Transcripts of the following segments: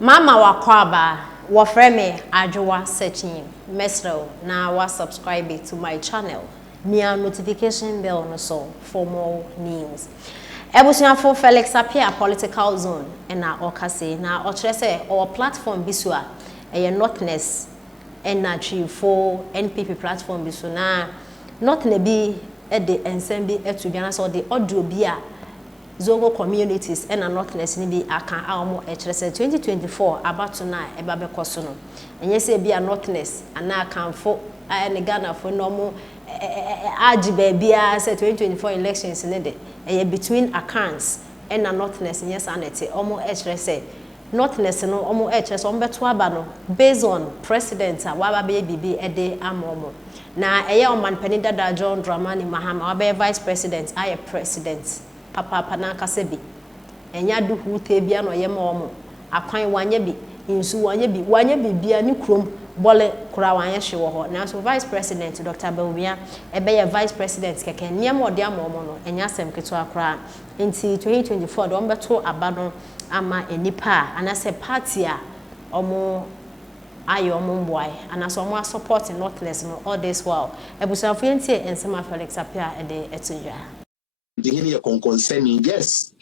Mama wakwaba wafreme ajwa searching mesro na wa subscribe to my channel. Nia notification bell no so for more news. Ebusuafo Felix appear political zone na okase na okyerese our platform bisua eye notness na for NPP platform bisu na not na bi e de ensem bi etubiana so the audio bi a Zongo communities and notness ni bi aka awmo ekyerese 2024 abato na eba bekoso no enye se bi a notness ana akanfo ne Ghana fo no mo agi ba bia se 2024 elections ne de between accounts and notness yes anete omo ekyerese notness no omo ekyerese omo beto aba no based on president a waba be bibi ede amomo na oman panida da John Dramani Mahama waba vice president aye president papa na kasebi enya du hute bia no ye ma omo akwan wanye bi insu wanye bi bia ni krom bole kura wanye hye wo ho na so vice president Dr. Bawumia ebe ye vice president keke niam ode amomo no enya sem keto akra nti 2024 do mbeto abano ama enipa anase party a omo ayo omo mboy anase omo support notness no all this while ebusanfo entie ensema Felix apia ede etuja the concerning, yes.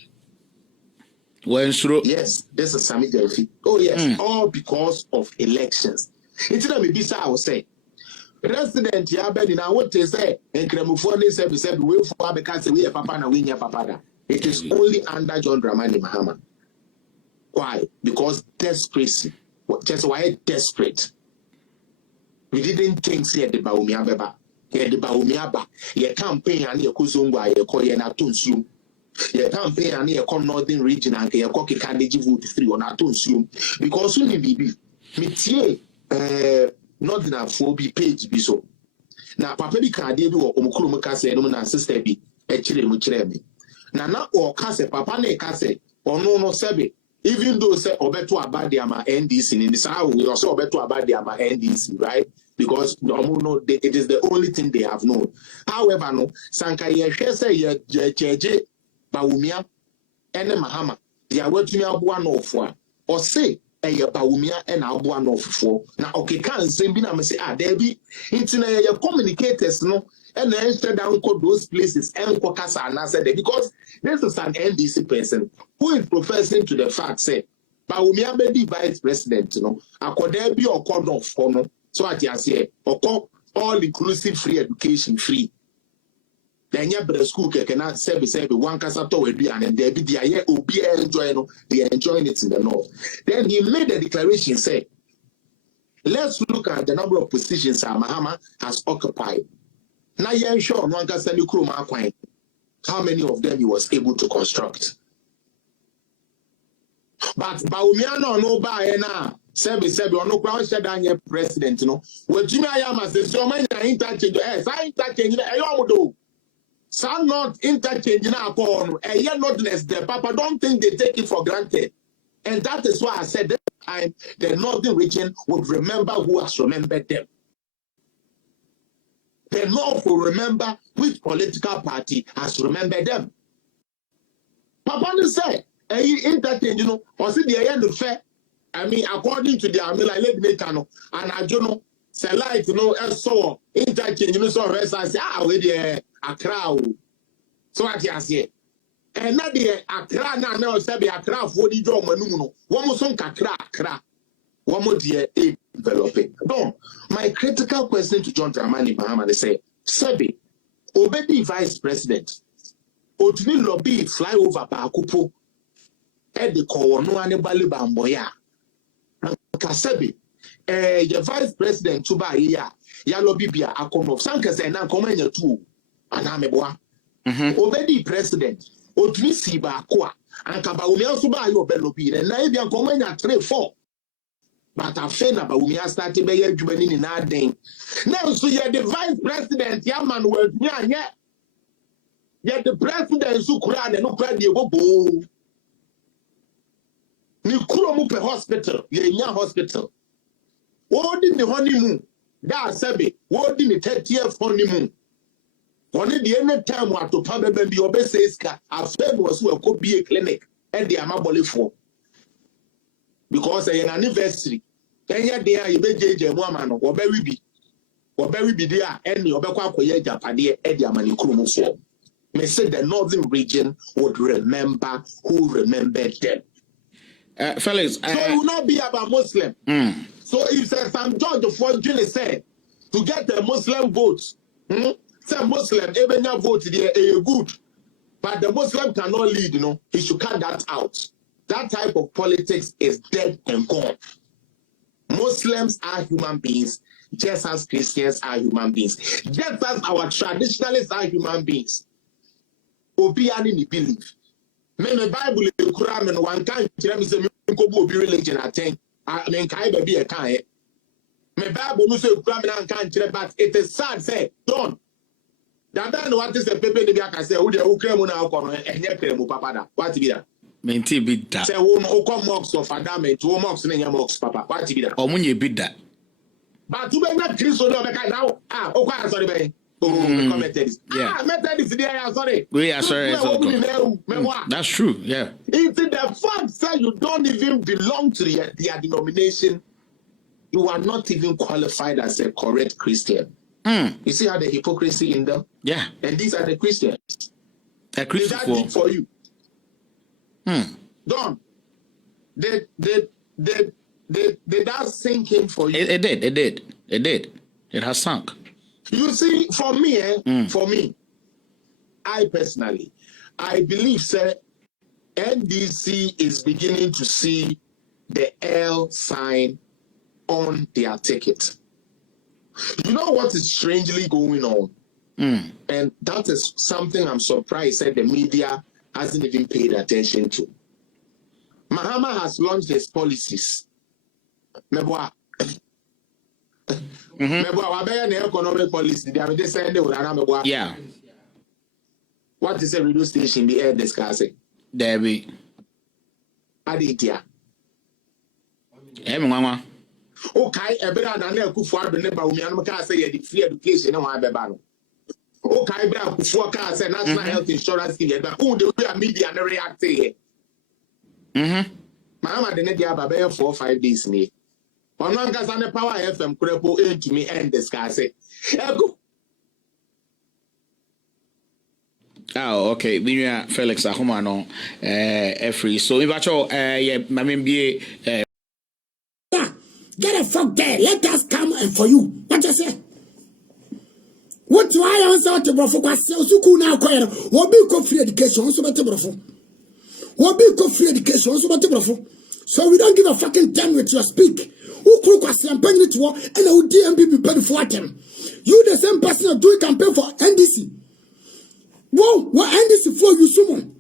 Yes, this is Sami Delphi. Oh, yes, all because of elections. It's not maybe I will say. President Yabeni, now what they say, and Kremufone said, we for because we are Papa and we are Papa. It is only under John Dramani Mahama. Why? Because desperation. Just why desperate? We didn't think see the Bawumia Beba. Ye the Bawumia ye campaign and ye kuzungwa ye call ye na tunsium. Ye campaign and ye call northern region and ye call Kikandiji vote 3 on a tunsium. Because soon bibi mitie northern phobia page biso. Na papa bi kan de bi wo omukuru mu kase no na sister bi e kire mu kire me. Na o kase papa na e kase ono no sebe even though say obeto abade ama NDC in this how we also obeto abade ama NDC, right? Because no, it is the only thing they have known. However, no, Sanka ye say ye jeje Bawumia ene Mahama they are wetumi aboa no ofo a or say ye Bawumia and aboa no ofo na okeka nsem bi na me say there be intina ye communicators no and then shut down those places and kasa na said because this is an NDC person who is professing to the fact say Bawumia be vice president no akoda bi okodo ofo no so at you say all inclusive free education free then ya bre school keke na say one kasa to we and there be there obi enjoy no they enjoying it in the north. Then he made a declaration say let's look at the number of positions Mahama has occupied. Now you sure one kasa ni kroma akwan how many of them he was able to construct. But Bawumia no buy na Sebi ono kwa sheda anye president no wetumi ayama se so man interchange sa interchange na eyo do sa not interchange na akọ no notness there papa don't think they take it for granted, and that is why I said that time the northern region would remember who has remembered them. The north will remember which political party has remembered them. Papa say interchange or see the end of fair. I mean, according to the Amila and I don't know, say light, so interchange, so rest. I say, with the Accra. So what you say? And not the Accra now, say the Accra for the drum, one more song Accra, one more dear developing. No, my critical question to John Dramani Mahama, they say, Sebi, obedi vice president, Otini lobby fly over Bakupo, and the Kowono and Bali Bamboya. Kasebi your vice president to buy ya lobby bia akono sanka say na komanya tu anameboa obedi president otumi si ba ko a anka Bawumia so ba yo be lobby na e bia komanya 3-4 but afa na Bawumia start be ya adwuma ni na den na so ye the vice president ya man wa anya ye the president so kura na no kura de bobo ni kuro mu pe hospital ye nya hospital what in the honeymoon that sebe what in the 30th honeymoon only the any time what to pam be obese iska afem was we go be a clinic and the amabole for because an anniversary. Then ya there you be JJ woman or very be there any obekwa koye Japade e dia mani krumu so. Me say the northern region would remember who remembered them. Felix, so it will not be about Muslim. So if some George of Fortune said to get the Muslim votes, some Muslim even your vote there good, but the Muslim cannot lead. He should cut that out. That type of politics is dead and gone. Muslims are human beings, just as Christians are human beings, just as our traditionalists are human beings. Obiani ni believe. Me Bible in Quran and one kind me say me ko be religion attend. I mean kai be a kind. Me Bible no say Quran and kind but it is sad say don't. That what is the paper they can say who the Ukraine na ko enye kremu papa da. What be that? Menti bi da. Say who come mocks of Adam to mocks na mocks papa. What be that? Omunye bi da. But to be not Christian no be now. Okay sorry be. Methodist. Methodist there, sorry. We are sorry. That's true, yeah. It's the fact that you don't even belong to their denomination, you are not even qualified as a correct Christian. You see how the hypocrisy in them? Yeah. And these are the Christians. A Christian Is that deep for you? Don't. Did that sink in for you? It did. It has sunk. You see, for me, I personally, I believe, sir, NDC is beginning to see the L sign on their ticket. You know what is strangely going on? And that is something I'm surprised that the media hasn't even paid attention to. Mahama has launched his policies. Economic policy. Yeah. What is a radio station the air discussing? Debbie. Aditya. Mama. Okay, Ebra and I could for the neighbor. We are say the free education and Wabano. Okay, Ebra could for cars and national health insurance scheme. But who the way media and react here? Mama, the Nadia Babel 4 or 5 days. Me. On one case, the Power FM crepo to me and discuss it. Oh, okay. We are Felix Ahumano, free. So, if I show, yeah, my be get a fuck there. Let us come and for you. What you say? What do I answer to Brofo? Suku now choir. What be free education? So much Brofo. What be free education? So much Brofo. So we don't give a fucking damn with your speak. Who cook us and penny to war and who DMP paid for them? You the same person doing campaign for NDC. Whoa, what NDC for you summon?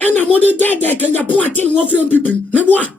And I'm on the dead can you point in one film people. Never.